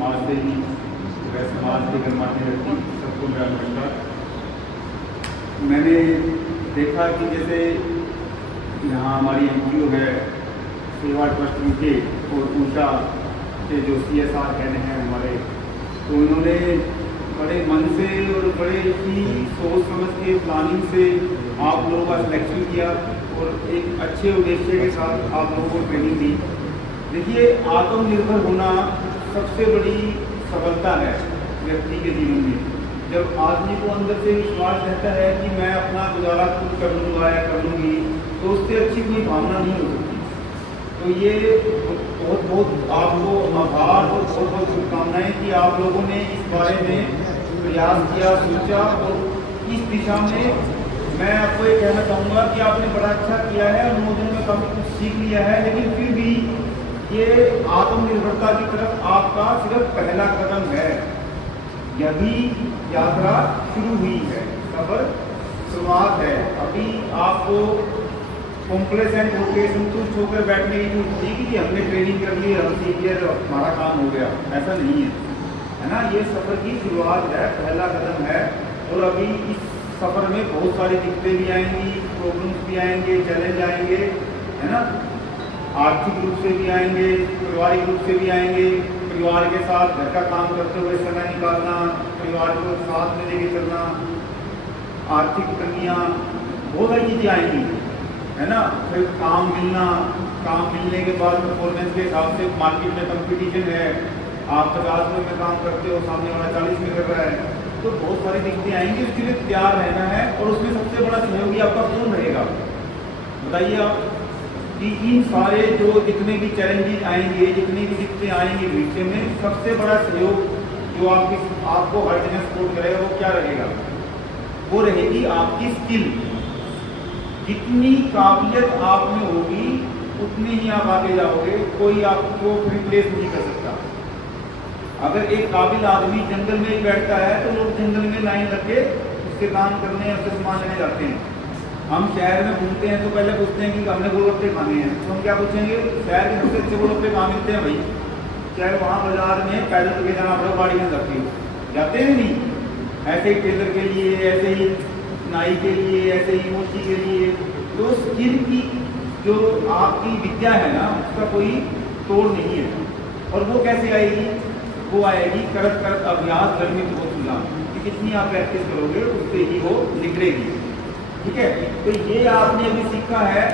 समाज से ही वह समाज के गणमान्य व्यक्ति सबको मेरा नमस्कार। मैंने देखा कि जैसे यहाँ हमारी NGO है सेवा ट्रस्ट यूके और ऊषा के जो CSR हेड हैं हमारे, तो उन्होंने बड़े मन से और बड़े ही सोच समझ के प्लानिंग से आप लोगों का सिलेक्शन किया और एक अच्छे उद्देश्य के साथ आप लोगों को ट्रेनिंग दी। देखिए, आत्मनिर्भर होना सबसे बड़ी सफलता है व्यक्ति के जीवन में। जब आदमी को अंदर से विश्वास रहता है कि मैं अपना गुजारा खुद कर लूँगा या कर लूँगी, तो उससे अच्छी कोई भावना नहीं हो सकती। तो ये बहुत बहुत आपको आभार और बहुत बहुत शुभकामनाएँ कि आप लोगों ने इस बारे में प्रयास किया, सोचा और इस दिशा में मैं आपको ये कहना चाहूँगा कि आपने बड़ा अच्छा किया है। अनुमोदन में काफ़ी कुछ सीख लिया है, लेकिन फिर भी ये आत्मनिर्भरता की तरफ आपका सिर्फ पहला कदम है। यही यात्रा शुरू हुई है, सफर शुरुआत है। अभी आपको कॉम्प्लेसेंट होकर संतुष्ट होकर बैठने की जरूरत नहीं कि हमने ट्रेनिंग कर ली, हम सीख गए, हमारा काम हो गया, ऐसा नहीं है ना। ये सफ़र की शुरुआत है, पहला कदम है। और अभी इस सफ़र में बहुत सारी दिक्कतें भी आएंगी, प्रॉब्लम्स भी आएंगे, चैलेंज आएंगे, है ना। आर्थिक रूप से भी आएंगे, पारिवारिक रूप से भी आएंगे। परिवार के साथ घर का काम करते हुए समय निकालना, परिवार को साथ में लेके चलना, आर्थिक तंगियाँ, बहुत सारी चीज़ें आएंगी, है ना। फिर काम मिलना, काम मिलने के बाद परफॉर्मेंस के हिसाब से मार्केट में कंपटीशन है। आप 50 में काम करते हो, सामने वाला 40 में कर रहा है, तो बहुत सारी दिक्कतें आएंगी। उसके लिए तैयार रहना है और उसमें सबसे बड़ा सहयोगी आपका कौन रहेगा, बताइए आप। कि इन सारे जो जितने भी चैलेंजेस आएंगे, जितनी भी दिक्कतें आएंगी भविष्य में, सबसे बड़ा सहयोग जो आपको हर जगह सपोर्ट करेगा वो क्या रहेगा? वो रहेगी आपकी स्किल। जितनी काबिलियत आप में होगी उतनी ही आप आगे जाओगे, कोई आपको रिप्लेस नहीं कर सकता। अगर एक काबिल आदमी जंगल में ही बैठता है तो लोग जंगल में लाइन लग के उससे काम करने, उससे सामान लेने जाते हैं। हम शहर में घूमते हैं तो पहले पूछते हैं कि हमने गोलगप्पे खाने हैं, तो हम क्या पूछेंगे? शहर के सबसे अच्छे गोलगप्पे कहाँ मिलते हैं भाई? चाहे वहाँ बाजार में पैदल करके जाना पड़े, गाड़ी में जाती हो, जाते हैं नहीं। ऐसे ही टेलर के लिए, ऐसे ही नाई के लिए, ऐसे ही मोची के लिए। तो स्किल की जो आपकी विद्या है ना, उसका कोई तोड़ नहीं है। और वो कैसे आएगी? वो आएगी करत करत अभ्यास गर्मी तो बहुत सुना कि कितनी आप प्रैक्टिस करोगे उससे ही वो निकलेगी, ठीक है। तो ये आपने अभी सीखा है।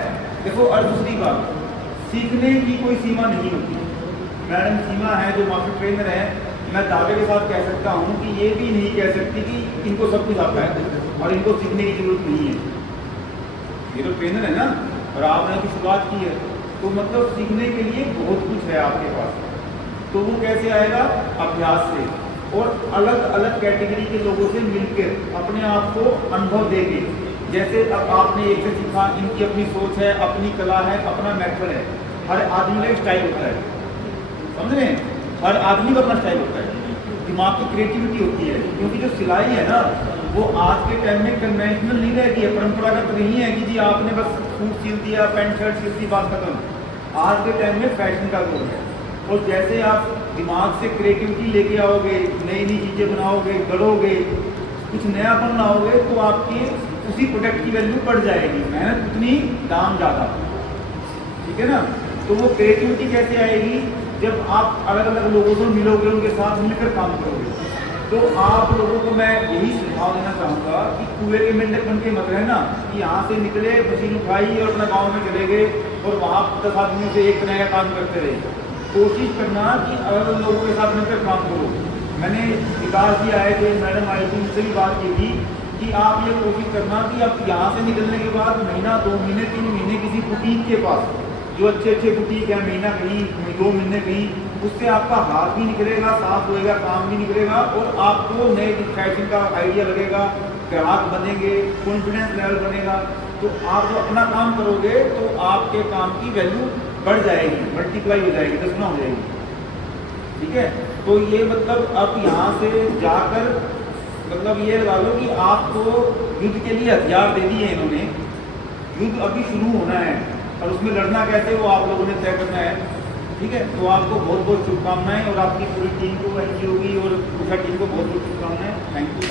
देखो, और दूसरी बात, सीखने की कोई सीमा नहीं होती। मैडम सीमा है जो मास्टर ट्रेनर है, मैं दावे के साथ कह सकता हूँ कि ये भी नहीं कह सकती कि इनको सब कुछ आता है और इनको सीखने की जरूरत नहीं है। ये तो ट्रेनर है ना, और आपने अभी शुरुआत की है, तो मतलब सीखने के लिए बहुत कुछ है आपके पास। तो वो कैसे आएगा? अभ्यास से और अलग अलग कैटेगरी के लोगों से मिलकर अपने आप को अनुभव देंगे। जैसे अब आपने एक से सीखा, इनकी अपनी सोच है, अपनी कला है, अपना मेथड है। हर आदमी का एक स्टाइल होता है, समझ रहे हैं? हर आदमी का अपना स्टाइल होता है, दिमाग की क्रिएटिविटी होती है। क्योंकि जो सिलाई है ना, वो आज के टाइम में कन्वेंशनल नहीं रहती है, परंपरागत नहीं है कि जी आपने बस सूट सिल दिया, पैंट शर्ट सिल दी, बात खत्म। आज के टाइम में फैशन का दौर है, और जैसे आप दिमाग से क्रिएटिविटी लेके आओगे, नई नई चीज़ें बनाओगे, गढ़ोगे, कुछ नया बनाओगे, तो आपकी उसी प्रोडक्ट की वैल्यू बढ़ जाएगी। मेहनत उतनी, दाम ज़्यादा, ठीक है ना। तो वो क्रिएटिविटी कैसे आएगी? जब आप अलग अलग लोगों से मिलोगे, उनके साथ मिलकर काम करोगे। तो आप लोगों को मैं यही सुझाव देना चाहूँगा कि कुएं के मेंढक बन के मत रहना कि यहाँ से निकले, मशीन उठाई और अपना गाँव में चले गए और वहाँ 10 आदमियों से एक नया काम करते रहे। कोशिश करना कि अलग अलग लोगों के साथ मिलकर काम करो। मैंने विकास जी आए थे, मैडम आई थी, उनसे भी बात की थी कि आप ये कोशिश करना कि आप यहाँ से निकलने के बाद महीना, 2 महीने, 3 महीने किसी बुटीक के पास, जो अच्छे अच्छे बुटीक है, महीना कहीं, 2 महीने कहीं, उससे आपका हाथ भी निकलेगा, साफ होएगा, काम भी निकलेगा और आपको नए फैशन का आइडिया लगेगा, ग्राहक बनेंगे, कॉन्फिडेंस लेवल बनेगा। तो आप जो अपना काम करोगे तो आपके काम की वैल्यू बढ़ जाएगी, मल्टीप्लाई हो जाएगी, 10 गुना हो जाएगी, ठीक है। तो ये मतलब अब यहाँ से जाकर मतलब ये लगा लो कि आपको युद्ध के लिए हथियार दे दिए इन्होंने, युद्ध अभी शुरू होना है और उसमें लड़ना कैसे वो आप लोगों ने तय करना है। ठीक है, तो आपको बहुत बहुत शुभकामनाएं और आपकी पूरी टीम को, एनजीओ की और पूरा टीम को बहुत बहुत शुभकामनाएं। Thank you.